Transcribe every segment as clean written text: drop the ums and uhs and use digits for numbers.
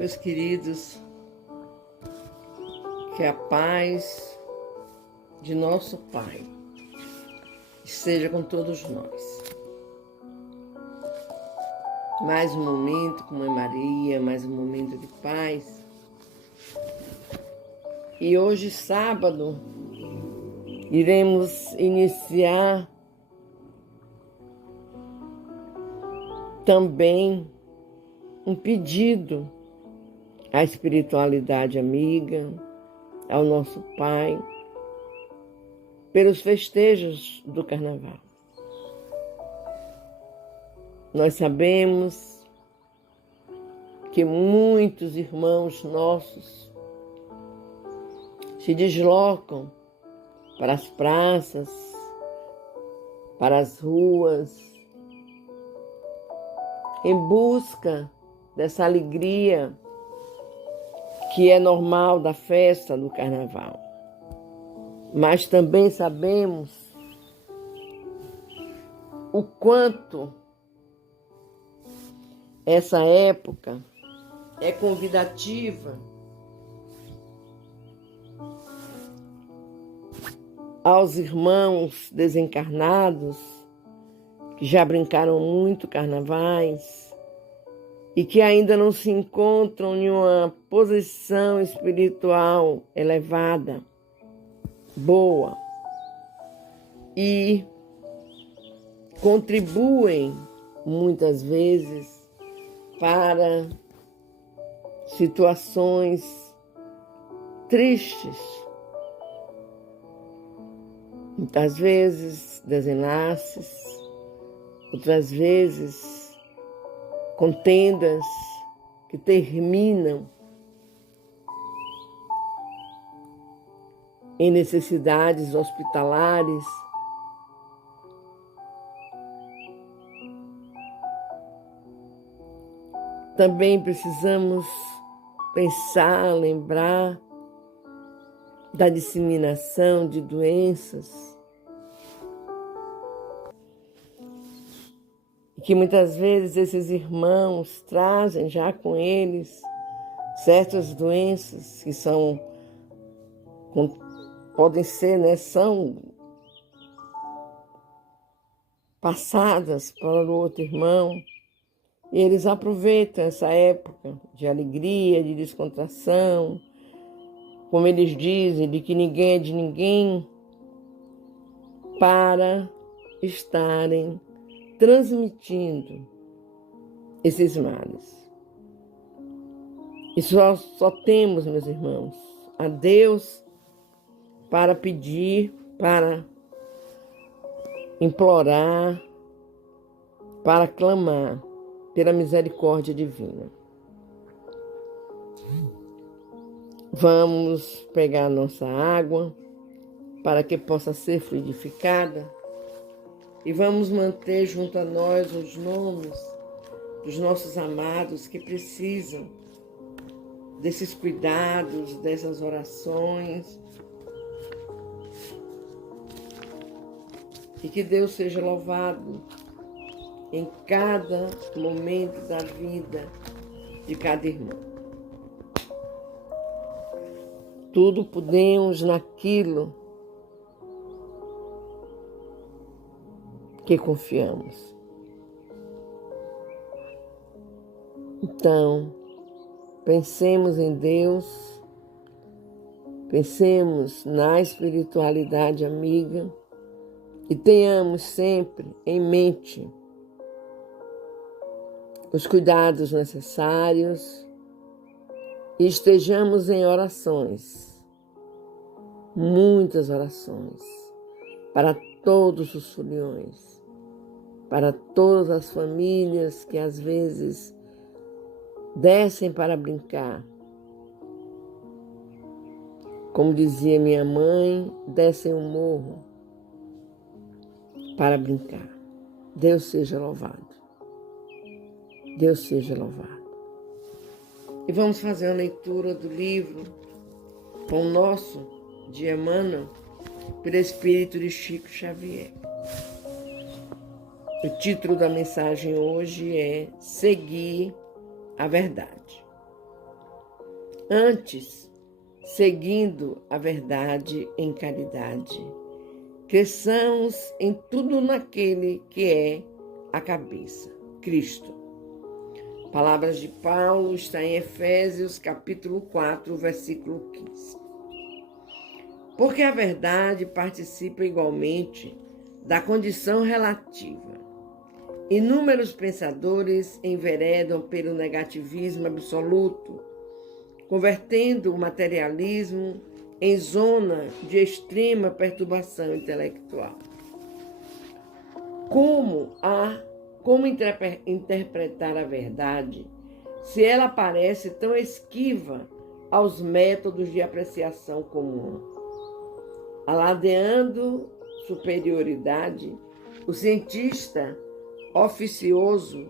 Meus queridos, que a paz de nosso Pai esteja com todos nós. Mais um momento com Mãe Maria, mais um momento de paz. E hoje, sábado, iremos iniciar também um pedido à espiritualidade amiga, ao nosso Pai, pelos festejos do Carnaval. Nós sabemos que muitos irmãos nossos se deslocam para as praças, para as ruas, em busca dessa alegria que é normal da festa do Carnaval. Mas também sabemos o quanto essa época é convidativa aos irmãos desencarnados que já brincaram muito carnavais e que ainda não se encontram em uma posição espiritual elevada, boa, e contribuem muitas vezes para situações tristes, muitas vezes desenlaces, outras vezes contendas que terminam em necessidades hospitalares. Também precisamos pensar, lembrar da disseminação de doenças e que muitas vezes esses irmãos trazem já com eles certas doenças que podem ser, são passadas para o outro irmão. E eles aproveitam essa época de alegria, de descontração, como eles dizem, de que ninguém é de ninguém, para estarem transmitindo esses males. E só temos, meus irmãos, a Deus para pedir, para implorar, para clamar pela misericórdia divina. Vamos pegar a nossa água para que possa ser fluidificada e vamos manter junto a nós os nomes dos nossos amados que precisam desses cuidados, dessas orações. E que Deus seja louvado em cada momento da vida de cada irmão. Tudo podemos naquilo que confiamos. Então, pensemos em Deus, pensemos na espiritualidade amiga e tenhamos sempre em mente os cuidados necessários e estejamos em orações, muitas orações, para todos os foliões, para todas as famílias que às vezes descem para brincar. Como dizia minha mãe, descem o morro para brincar. Deus seja louvado. Deus seja louvado. E vamos fazer a leitura do livro Pão Nosso, de Emmanuel, pelo Espírito de Chico Xavier. O título da mensagem hoje é Seguir a Verdade. Antes, seguindo a verdade em caridade, cresçamos em tudo naquele que é a cabeça, Cristo. Palavras de Paulo está em Efésios capítulo 4, versículo 15. Porque a verdade participa igualmente da condição relativa. Inúmeros pensadores enveredam pelo negativismo absoluto, convertendo o materialismo em zona de extrema perturbação intelectual. Como interpretar a verdade se ela parece tão esquiva aos métodos de apreciação comum? Alardeando superioridade, o cientista oficioso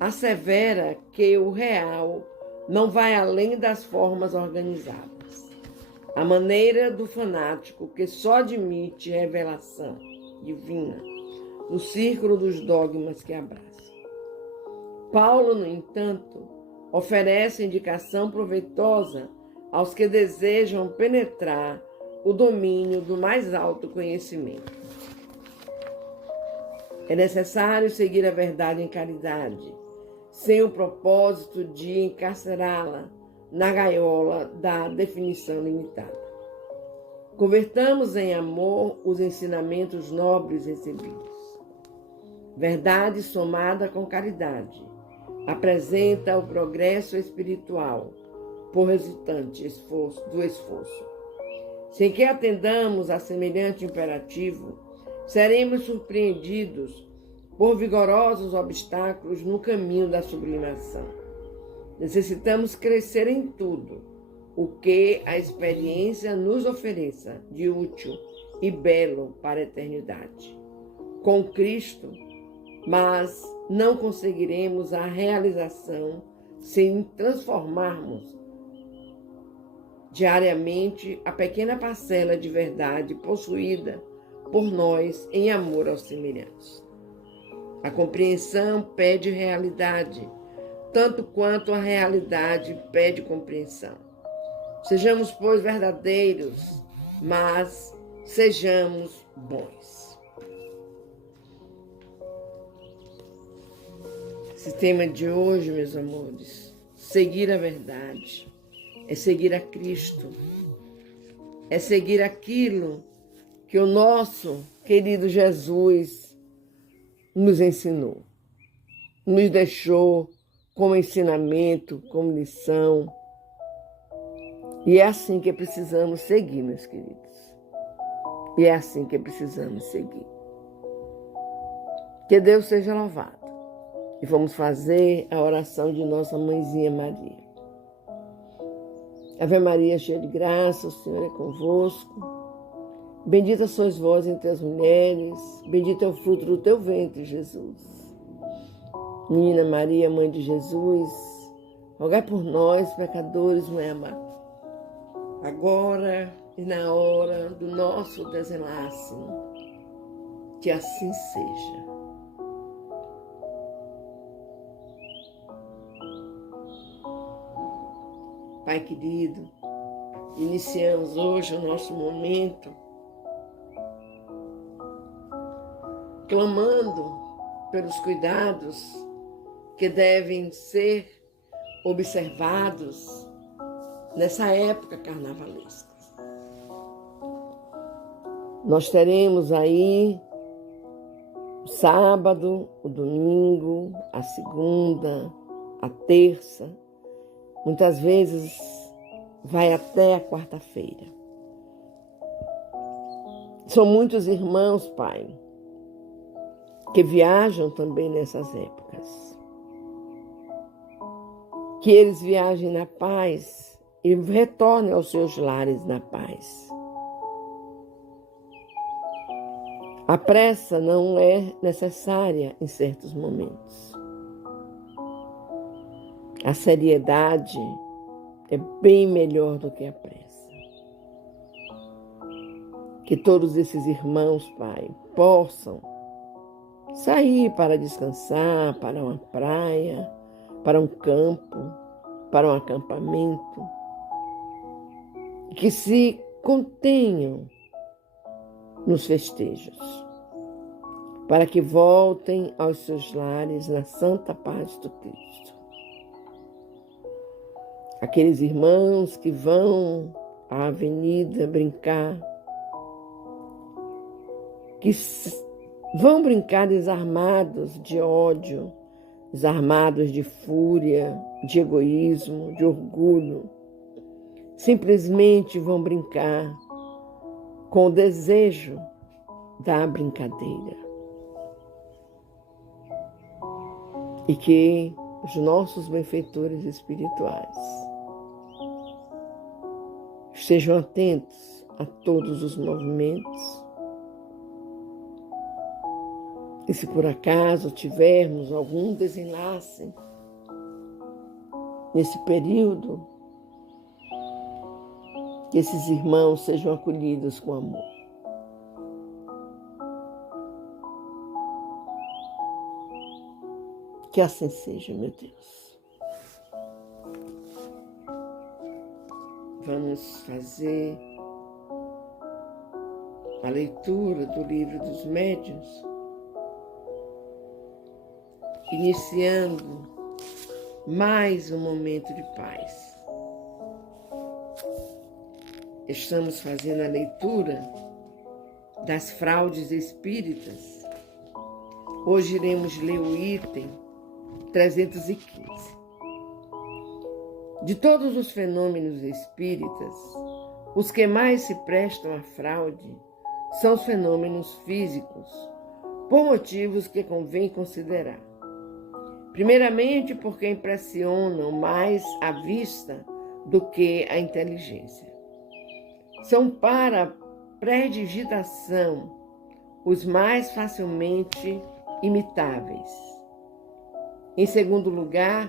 assevera que o real não vai além das formas organizadas. A maneira do fanático que só admite revelação divina no círculo dos dogmas que abraça. Paulo, no entanto, oferece indicação proveitosa aos que desejam penetrar o domínio do mais alto conhecimento. É necessário seguir a verdade em caridade, sem o propósito de encarcerá-la na gaiola da definição limitada. Convertamos em amor os ensinamentos nobres recebidos. Verdade somada com caridade apresenta o progresso espiritual por resultante do esforço. Sem que atendamos a semelhante imperativo, seremos surpreendidos por vigorosos obstáculos no caminho da sublimação. Necessitamos crescer em tudo o que a experiência nos ofereça de útil e belo para a eternidade. Com Cristo, mas não conseguiremos a realização sem transformarmos diariamente a pequena parcela de verdade possuída por nós em amor aos semelhantes. A compreensão pede realidade, tanto quanto a realidade pede compreensão. Sejamos, pois, verdadeiros, mas sejamos bons. Esse tema de hoje, meus amores, seguir a verdade, é seguir a Cristo, é seguir aquilo que o nosso querido Jesus nos ensinou, nos deixou como ensinamento, como lição. E é assim que precisamos seguir, meus queridos. E é assim que precisamos seguir. Que Deus seja louvado. E vamos fazer a oração de nossa mãezinha Maria. Ave Maria, cheia de graça, o Senhor é convosco. Bendita sois vós entre as mulheres, bendito é o fruto do teu ventre, Jesus. Menina Maria, mãe de Jesus, rogai por nós, pecadores, mãe amada, agora e na hora do nosso desenlace. Que assim seja. Pai querido, iniciamos hoje o nosso momento clamando pelos cuidados que devem ser observados nessa época carnavalesca. Nós teremos aí o sábado, o domingo, a segunda, a terça, muitas vezes vai até a quarta-feira. São muitos irmãos, Pai, que viajam também nessas épocas. Que eles viajem na paz e retornem aos seus lares na paz. A pressa não é necessária em certos momentos. A seriedade é bem melhor do que a pressa. Que todos esses irmãos, Pai, possam sair para descansar, para uma praia, para um campo, para um acampamento, que se contenham nos festejos, para que voltem aos seus lares na santa paz do Cristo. Aqueles irmãos que vão à avenida brincar, que vão brincar desarmados de ódio, desarmados de fúria, de egoísmo, de orgulho, simplesmente vão brincar com o desejo da brincadeira. E que os nossos benfeitores espirituais estejam atentos a todos os movimentos. E se por acaso tivermos algum desenlace nesse período, que esses irmãos sejam acolhidos com amor. Que assim seja, meu Deus. Vamos fazer a leitura do Livro dos Médiuns, iniciando mais um momento de paz. Estamos fazendo a leitura das fraudes espíritas. Hoje iremos ler o item 315. De todos os fenômenos espíritas, os que mais se prestam à fraude são os fenômenos físicos, por motivos que convém considerar. Primeiramente, porque impressionam mais a vista do que a inteligência. São para a predigitação os mais facilmente imitáveis. Em segundo lugar,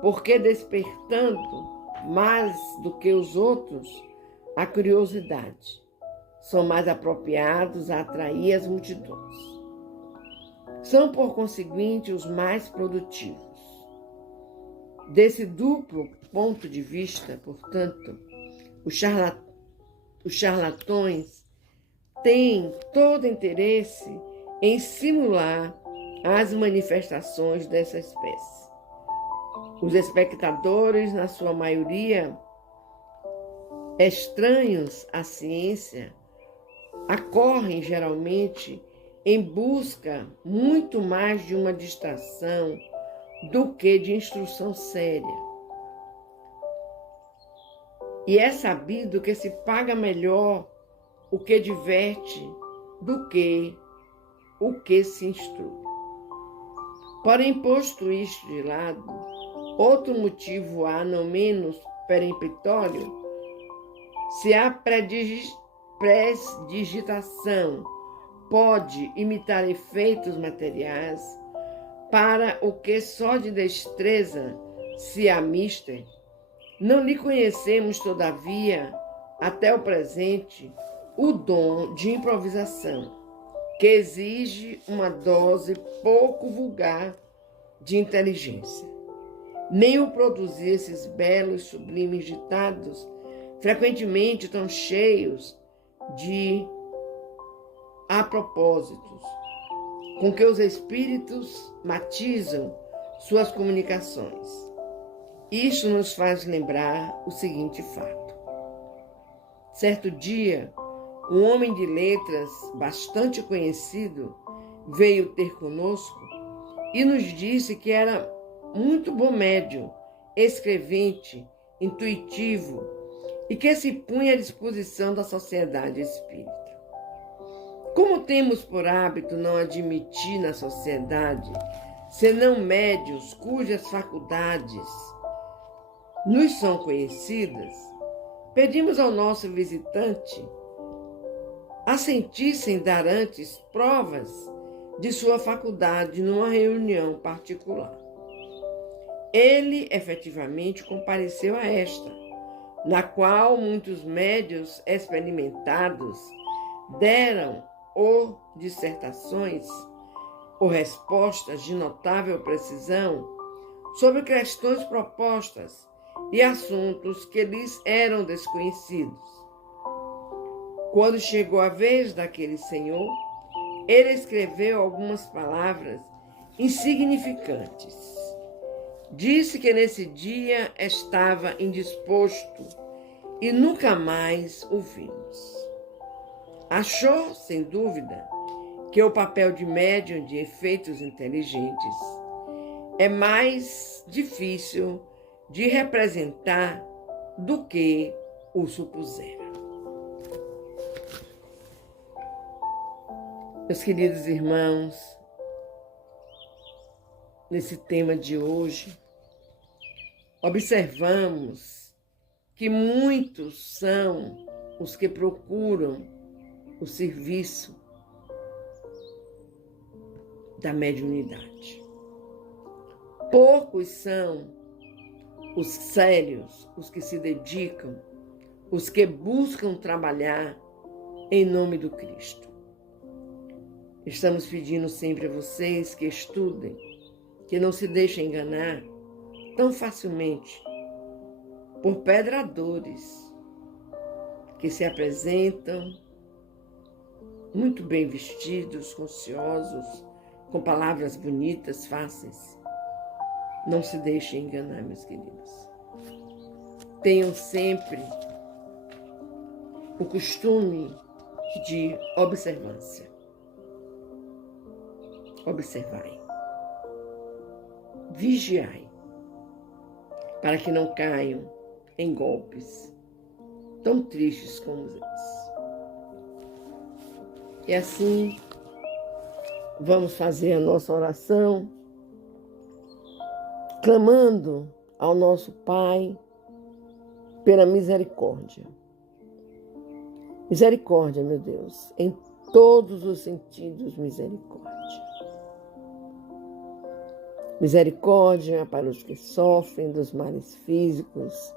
porque despertando mais do que os outros a curiosidade, são mais apropriados a atrair as multidões. São, por conseguinte, os mais produtivos. Desse duplo ponto de vista, portanto, os charlatões têm todo interesse em simular as manifestações dessa espécie. Os espectadores, na sua maioria, estranhos à ciência, acorrem geralmente em busca muito mais de uma distração do que de instrução séria. E é sabido que se paga melhor o que diverte do que o que se instrui. Porém, posto isto de lado, outro motivo há, não menos peremptório: se a prestidigitação pode imitar efeitos materiais, para o que só de destreza se há mister, não lhe conhecemos, todavia, até o presente, o dom de improvisação, que exige uma dose pouco vulgar de inteligência. Nem o produzir esses belos, sublimes ditados, frequentemente tão cheios de apropósitos, com que os espíritos matizam suas comunicações. Isto nos faz lembrar o seguinte fato. Certo dia, um homem de letras bastante conhecido veio ter conosco e nos disse que era muito bom médium, escrevente, intuitivo e que se punha à disposição da sociedade espírita. Como temos por hábito não admitir na sociedade senão médiuns cujas faculdades nos são conhecidas, pedimos ao nosso visitante assentisse em dar antes provas de sua faculdade numa reunião particular. Ele efetivamente compareceu a esta, na qual muitos médiuns experimentados deram ou dissertações ou respostas de notável precisão sobre questões propostas e assuntos que lhes eram desconhecidos. Quando chegou a vez daquele senhor, ele escreveu algumas palavras insignificantes. Disse que nesse dia estava indisposto e nunca mais o vimos. Achou, sem dúvida, que o papel de médium de efeitos inteligentes é mais difícil de representar do que o supusera. Meus queridos irmãos, nesse tema de hoje, observamos que muitos são os que procuram o serviço da mediunidade. Poucos são os sérios, os que se dedicam, os que buscam trabalhar em nome do Cristo. Estamos pedindo sempre a vocês que estudem, que não se deixem enganar tão facilmente por pedradores que se apresentam muito bem vestidos, consciosos, com palavras bonitas, fáceis. Não se deixem enganar, meus queridos. Tenham sempre o costume de observância. Observai. Vigiai, para que não caiam em golpes tão tristes como esses. E assim, vamos fazer a nossa oração, clamando ao nosso Pai pela misericórdia. Misericórdia, meu Deus, em todos os sentidos, misericórdia. Misericórdia para os que sofrem dos males físicos,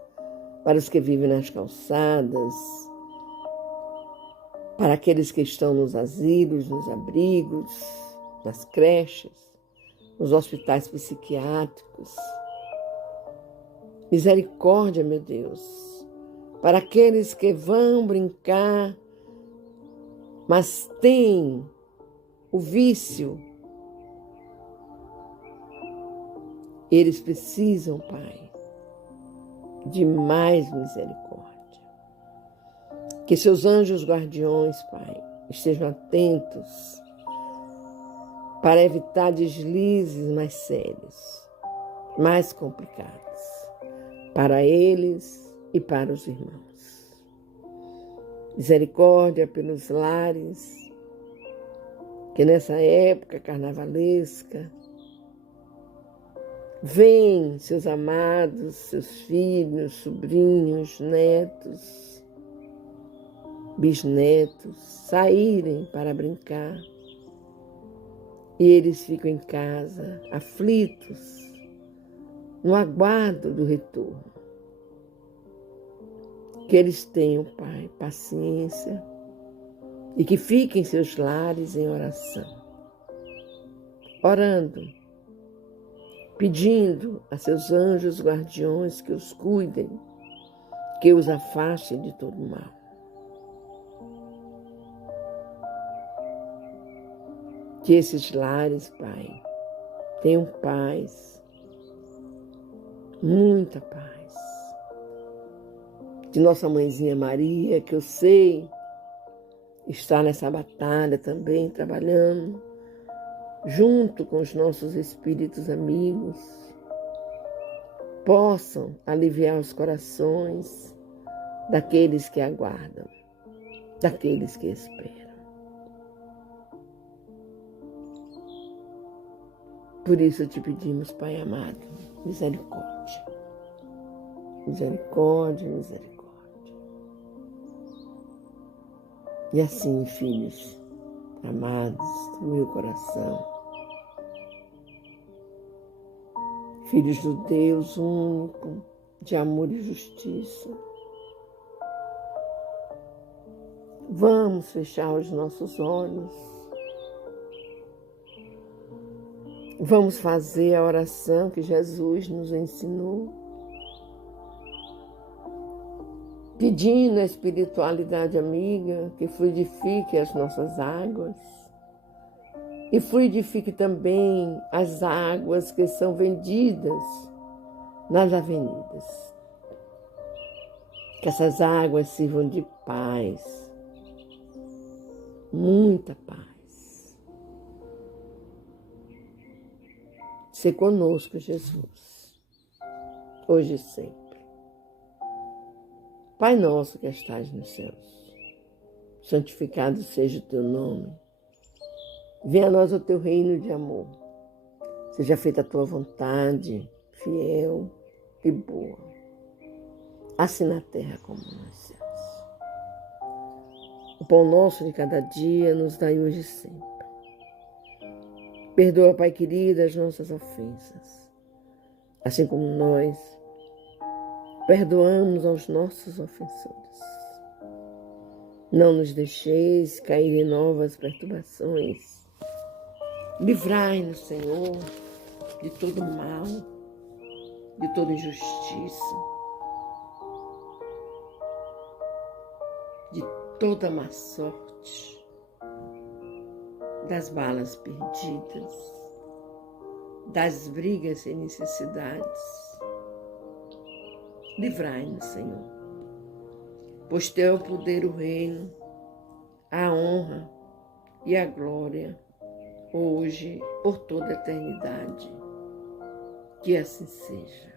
para os que vivem nas calçadas, para aqueles que estão nos asilos, nos abrigos, nas creches, nos hospitais psiquiátricos. Misericórdia, meu Deus, para aqueles que vão brincar, mas têm o vício. Eles precisam, Pai, de mais misericórdia. Que seus anjos guardiões, Pai, estejam atentos para evitar deslizes mais sérios, mais complicados, para eles e para os irmãos. Misericórdia pelos lares, que nessa época carnavalesca, vêm seus amados, seus filhos, sobrinhos, netos, bisnetos, saírem para brincar. E eles ficam em casa, aflitos, no aguardo do retorno. Que eles tenham, Pai, paciência e que fiquem em seus lares em oração, orando, pedindo a seus anjos guardiões que os cuidem, que os afastem de todo mal. Que esses lares, Pai, tenham paz, muita paz. De nossa mãezinha Maria, que eu sei está nessa batalha também, trabalhando, junto com os nossos espíritos amigos, possam aliviar os corações daqueles que aguardam, daqueles que esperam. Por isso te pedimos, Pai amado, misericórdia. Misericórdia, misericórdia. E assim, filhos amados do meu coração, filhos do Deus único, de amor e justiça, vamos fechar os nossos olhos, vamos fazer a oração que Jesus nos ensinou. pedindo a espiritualidade amiga que fluidifique as nossas águas e fluidifique também as águas que são vendidas nas avenidas. Que essas águas sirvam de paz, muita paz. Se conosco, Jesus, hoje e sempre. Pai nosso que estás nos céus, santificado seja o teu nome. Venha a nós o teu reino de amor. Seja feita a tua vontade, fiel e boa, assim na terra como nos céus. O pão nosso de cada dia nos dai hoje e sempre. Perdoa, Pai querido, as nossas ofensas, assim como nós perdoamos aos nossos ofensores. Não nos deixeis cair em novas perturbações. Livrai-nos, Senhor, de todo mal, de toda injustiça, de toda má sorte, das balas perdidas, das brigas sem necessidades. Livrai-nos, Senhor, pois teu é o poder, o reino, a honra e a glória, hoje, por toda a eternidade. Que assim seja.